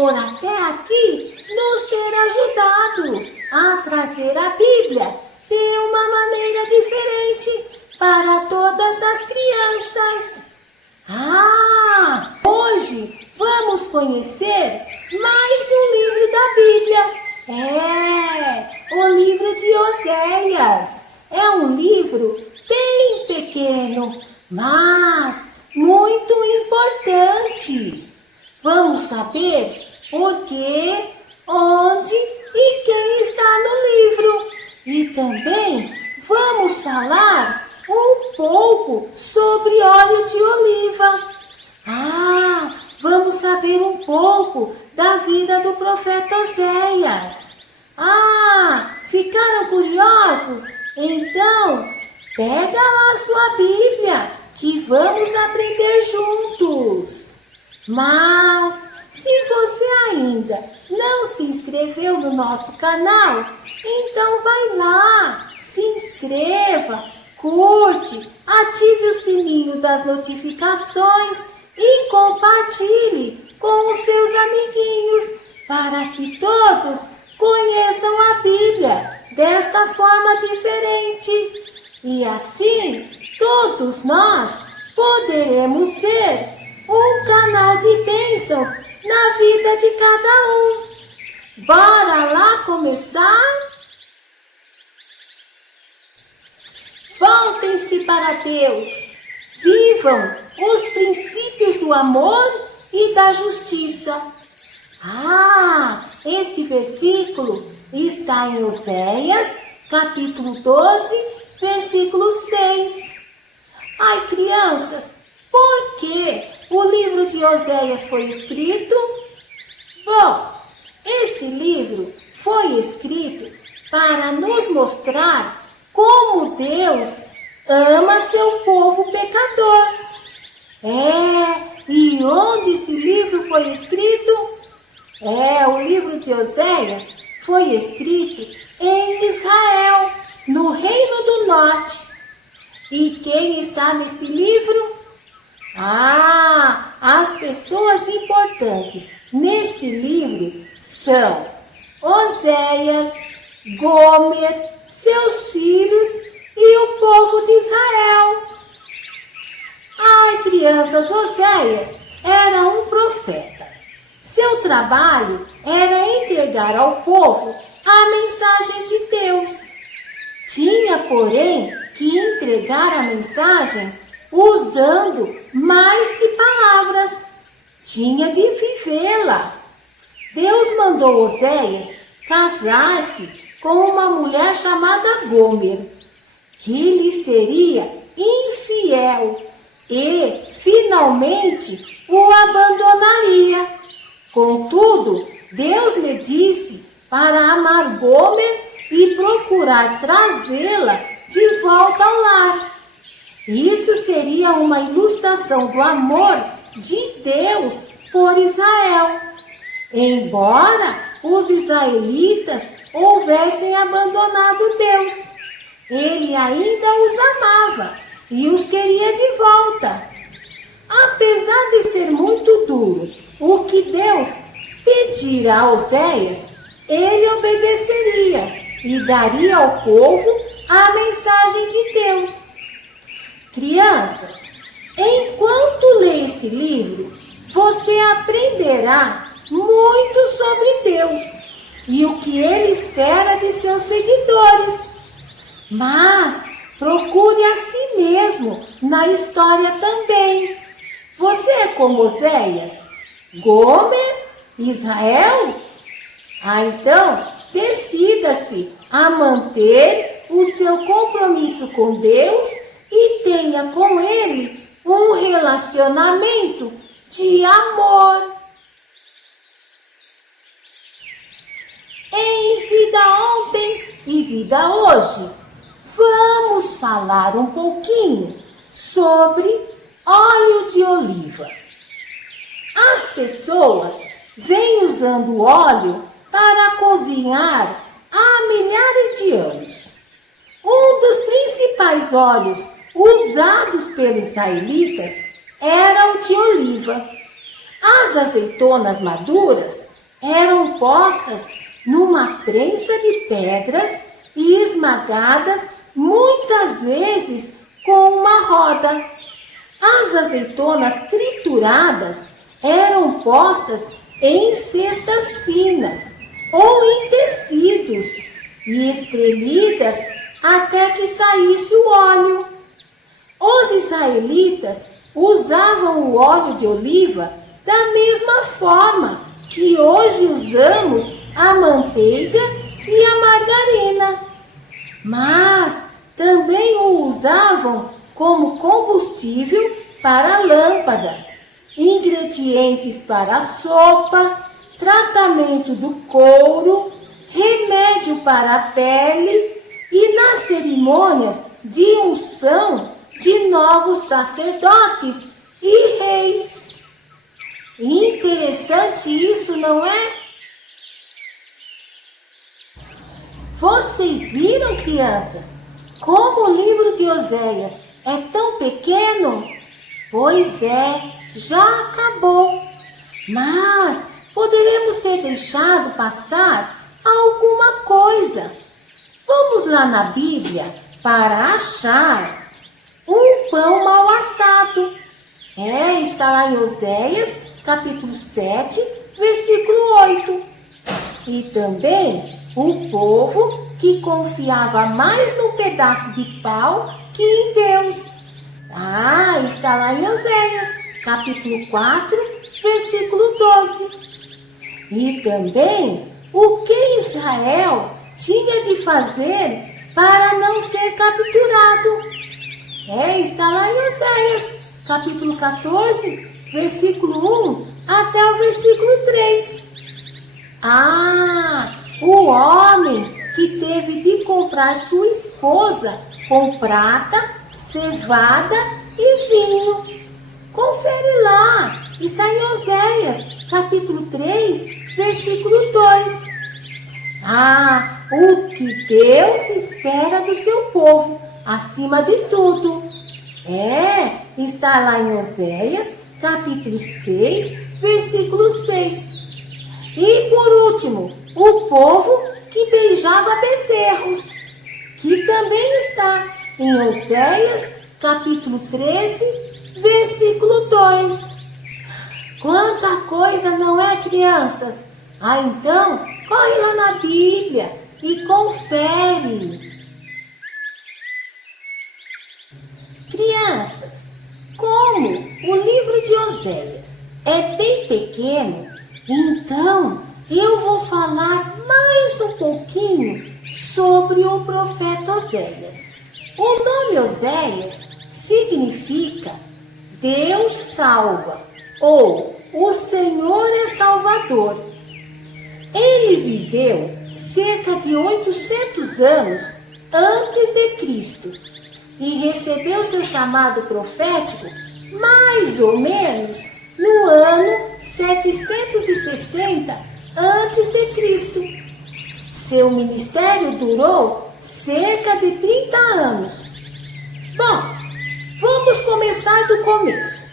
por até aqui nos ter ajudado a trazer a Bíblia de uma maneira diferente para todas as crianças. Hoje vamos conhecer mais um livro da Bíblia. O livro de Oséias. É um livro bem pequeno, mas muito importante. Vamos saber por quê, onde e quem está no livro. E também vamos falar um pouco sobre óleo de oliva. Vamos saber um pouco da vida do profeta Oséias. Ficaram curiosos? Então, pega lá sua Bíblia, que vamos aprender juntos. Mas, se você ainda não se inscreveu no nosso canal, então vai lá, se inscreva, curte, ative o sininho das notificações e compartilhe com os seus amiguinhos para que todos conheçam a Bíblia desta forma diferente. E assim, todos nós poderemos ser um canal de bênçãos na vida de cada um. Bora lá começar? Voltem-se para Deus. Vivam os princípios do amor e da justiça. Este versículo está em Oséias, capítulo 12, versículo 6. Crianças, por que o livro de Oséias foi escrito? Bom, este livro foi escrito para nos mostrar como Deus ama seu povo pecador. E onde esse livro foi escrito? O livro de Oséias foi escrito em Israel, no Reino do Norte. E quem está neste livro? As pessoas importantes neste livro são Oséias, Gomer, seus filhos e o povo de Israel. Crianças, Oséias era um profeta. Seu trabalho era entregar ao povo a mensagem de Deus. Tinha, porém, que entregar a mensagem usando mais que palavras. Tinha de vivê-la. Deus mandou Oséias casar-se com uma mulher chamada Gomer, que lhe seria infiel e, finalmente, o abandonaria. Contudo, Deus lhe disse para amar Gomer e procurar trazê-la de volta ao lar. Isto seria uma ilustração do amor de Deus por Israel. Embora os israelitas houvessem abandonado Deus, ele ainda os amava e os queria de volta. Apesar de ser muito duro o que Deus pedira a Oséias, ele obedeceria e daria ao povo a mensagem de Deus. Crianças, enquanto lê este livro, você aprenderá muito sobre Deus e o que Ele espera de seus seguidores. Mas procure a si mesmo na história também. Você é como Oséias, Gomer, Israel? Então, decida-se a manter o seu compromisso com Deus e tenha com Ele um relacionamento de amor. Em Vida Ontem e Vida Hoje, vamos falar um pouquinho sobre óleo de oliva. As pessoas vêm usando óleo para cozinhar há milhares de anos. Um dos principais óleos usados pelos israelitas era o de oliva. As azeitonas maduras eram postas numa prensa de pedras e esmagadas muitas vezes com uma roda. As azeitonas trituradas eram postas em cestas finas ou em tecidos e espremidas até que saísse o óleo. Os israelitas usavam o óleo de oliva da mesma forma que hoje usamos a manteiga e a margarina, mas também o usavam como combustível para lâmpadas, ingredientes para sopa, tratamento do couro, remédio para a pele e nas cerimônias de unção de novos sacerdotes e reis. Interessante isso, não é? Vocês viram, crianças, como o livro de Oséias é tão pequeno? Pois é, já acabou. Mas poderemos ter deixado passar alguma coisa. Vamos lá na Bíblia para achar um pão mal assado. Está lá em Oséias, capítulo 7, versículo 8. E também o povo que confiava mais num pedaço de pau que em Deus. Está lá em Oséias, capítulo 4, versículo 12. E também o que Israel tinha de fazer para não ser capturado. Está lá em Oséias, capítulo 14, versículo 1 até o versículo 3. O homem que teve de comprar sua esposa com prata, cevada e vinho. Confere lá, está em Oséias, capítulo 3, versículo 2. O que Deus espera do seu povo, acima de tudo. Está lá em Oséias, capítulo 6, versículo 6. E por último, o povo que beijava bezerros, que também está em Oséias, capítulo 13, versículo 2. Quanta coisa, não é, crianças? Então, corre lá na Bíblia e confere. Crianças, como o livro de Oséias é bem pequeno, então eu vou falar mais um pouquinho sobre o profeta Oséias. O nome Oséias significa Deus salva ou o Senhor é Salvador. Ele viveu cerca de 800 anos antes de Cristo e recebeu seu chamado profético mais ou menos no ano 760 antes de Cristo. Seu ministério durou cerca de 30 anos. Bom, vamos começar do começo.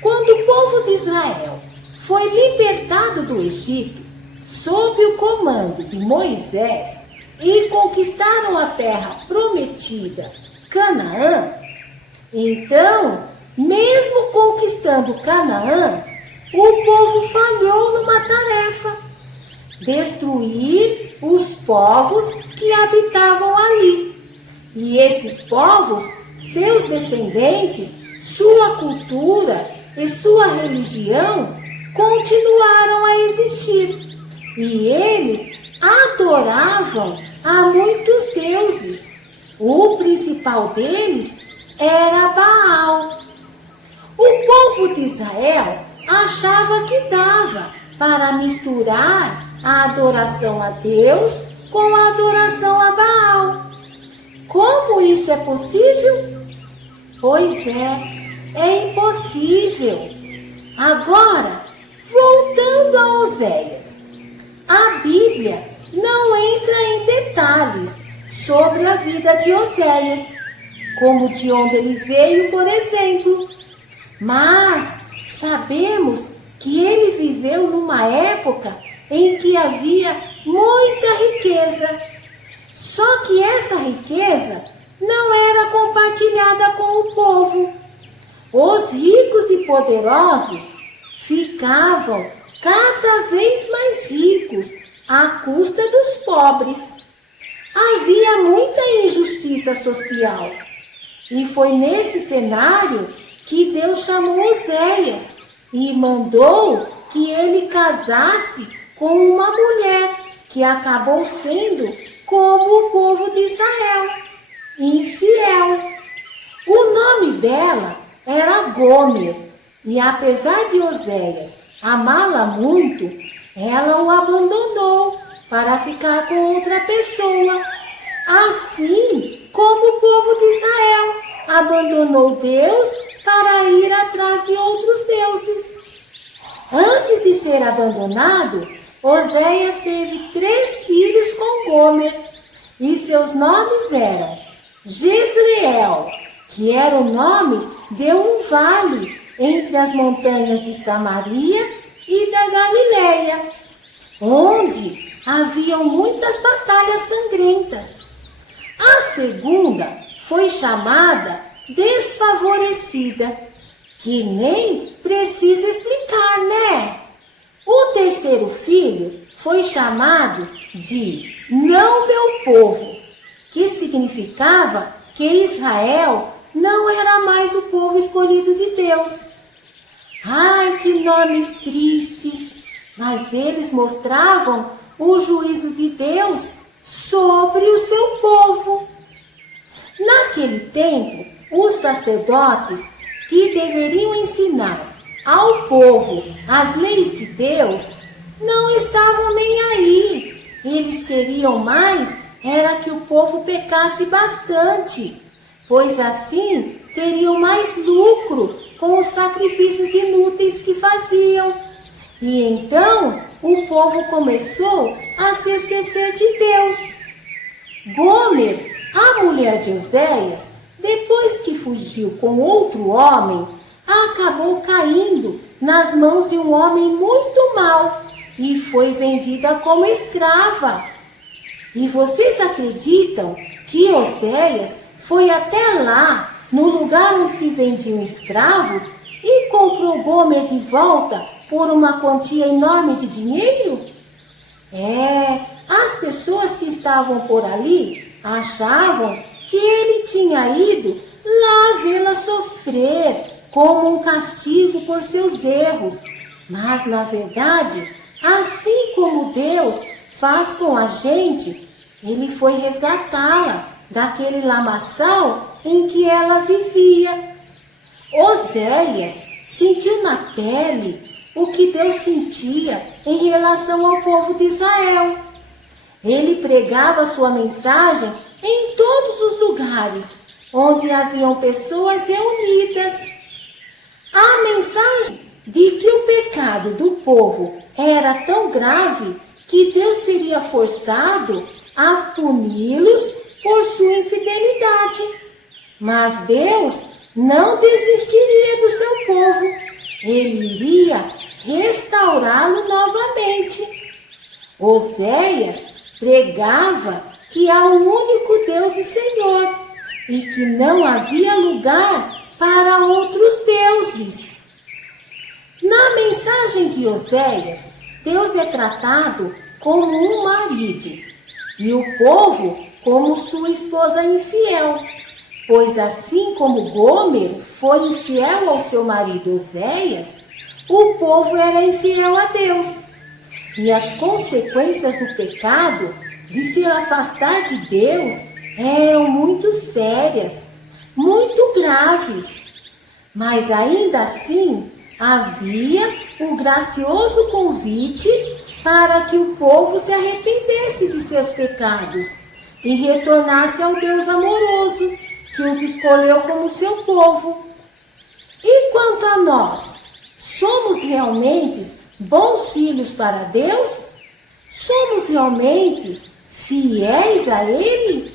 Quando o povo de Israel foi libertado do Egito, sob o comando de Moisés, e conquistaram a terra prometida, Canaã, então, mesmo conquistando Canaã, o povo falhou numa tarefa: destruir os povos que habitavam ali. E esses povos, seus descendentes, sua cultura e sua religião continuaram a existir. E eles adoravam a muitos deuses. O principal deles era Baal. O povo de Israel achava que dava para misturar a adoração a Deus com a adoração a Baal. Como isso é possível? Pois é impossível. Agora, voltando a Oséias, a Bíblia não entra em detalhes sobre a vida de Oséias, como de onde ele veio, por exemplo. Mas sabemos que ele viveu numa época em que havia muita riqueza. Só que essa riqueza não era compartilhada com o povo. Os ricos e poderosos ficavam cada vez mais ricos à custa dos pobres. Havia muita injustiça social. E foi nesse cenário que Deus chamou Oséias e mandou que ele casasse com uma mulher que acabou sendo como o povo de Israel, infiel. O nome dela era Gomer, e apesar de Oséias amá-la muito, ela o abandonou para ficar com outra pessoa, assim como o povo de Israel abandonou Deus para ir atrás de outros deuses. Antes de ser abandonado, Oséias teve 3 filhos com Gomer, e seus nomes eram Jezreel, que era o nome de um vale entre as montanhas de Samaria e da Galileia, onde haviam muitas batalhas sangrentas. A segunda foi chamada Desfavorecida, que nem precisa explicar, né? O terceiro filho foi chamado de Não Meu Povo, que significava que Israel não era mais o povo escolhido de Deus. Ai, que nomes tristes! Mas eles mostravam o juízo de Deus sobre o seu povo. Naquele tempo, os sacerdotes que deveriam ensinar ao povo as leis de Deus não estavam nem aí. Eles queriam mais era que o povo pecasse bastante, pois assim teriam mais lucro com os sacrifícios inúteis que faziam. E então o povo começou a se esquecer de Deus. Gomer, a mulher de Oséias, depois que fugiu com outro homem, acabou caindo nas mãos de um homem muito mau e foi vendida como escrava. E vocês acreditam que Oséias foi até lá, no lugar onde se vendiam escravos, e comprou Gomer de volta por uma quantia enorme de dinheiro? As pessoas que estavam por ali achavam que ele tinha ido lá vê-la sofrer como um castigo por seus erros. Mas, na verdade, assim como Deus faz com a gente, ele foi resgatá-la daquele lamaçal em que ela vivia. Oséias sentiu na pele o que Deus sentia em relação ao povo de Israel. Ele pregava sua mensagem em todos os lugares onde haviam pessoas reunidas. A mensagem de que o pecado do povo era tão grave que Deus seria forçado a puni-los por sua infidelidade. Mas Deus não desistiria do seu povo. Ele iria restaurá-lo novamente. Oséias pregava que há um único Deus e Senhor e que não havia lugar para outros deuses. Na mensagem de Oséias, Deus é tratado como um marido e o povo como sua esposa infiel, pois assim como Gomer foi infiel ao seu marido Oséias, o povo era infiel a Deus. E as consequências do pecado de se afastar de Deus eram muito sérias, muito graves. Mas ainda assim, havia um gracioso convite para que o povo se arrependesse de seus pecados e retornasse ao Deus amoroso que os escolheu como seu povo. E quanto a nós, somos realmente bons filhos para Deus? Somos realmente fiéis a Ele?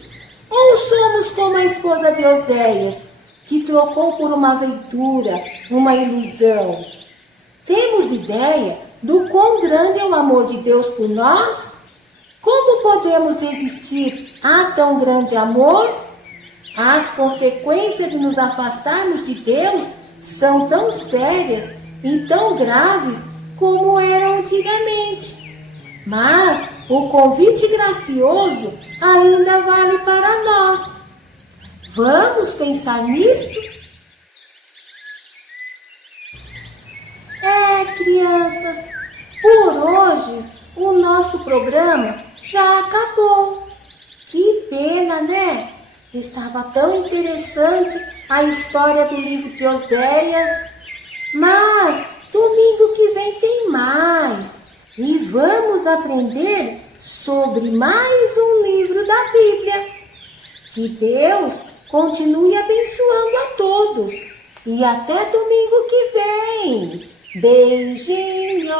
Ou somos como a esposa de Oséias, que trocou por uma aventura, uma ilusão? Temos ideia do quão grande é o amor de Deus por nós? Como podemos resistir a tão grande amor? As consequências de nos afastarmos de Deus são tão sérias e tão graves como eram antigamente. Mas o convite gracioso ainda vale para nós. Vamos pensar nisso? Crianças, por hoje o nosso programa já acabou. Que pena, né? Estava tão interessante a história do livro de Oséias. Mas domingo que vem tem mais. E vamos aprender sobre mais um livro da Bíblia. Que Deus continue abençoando a todos. E até domingo que vem. Beijinhos!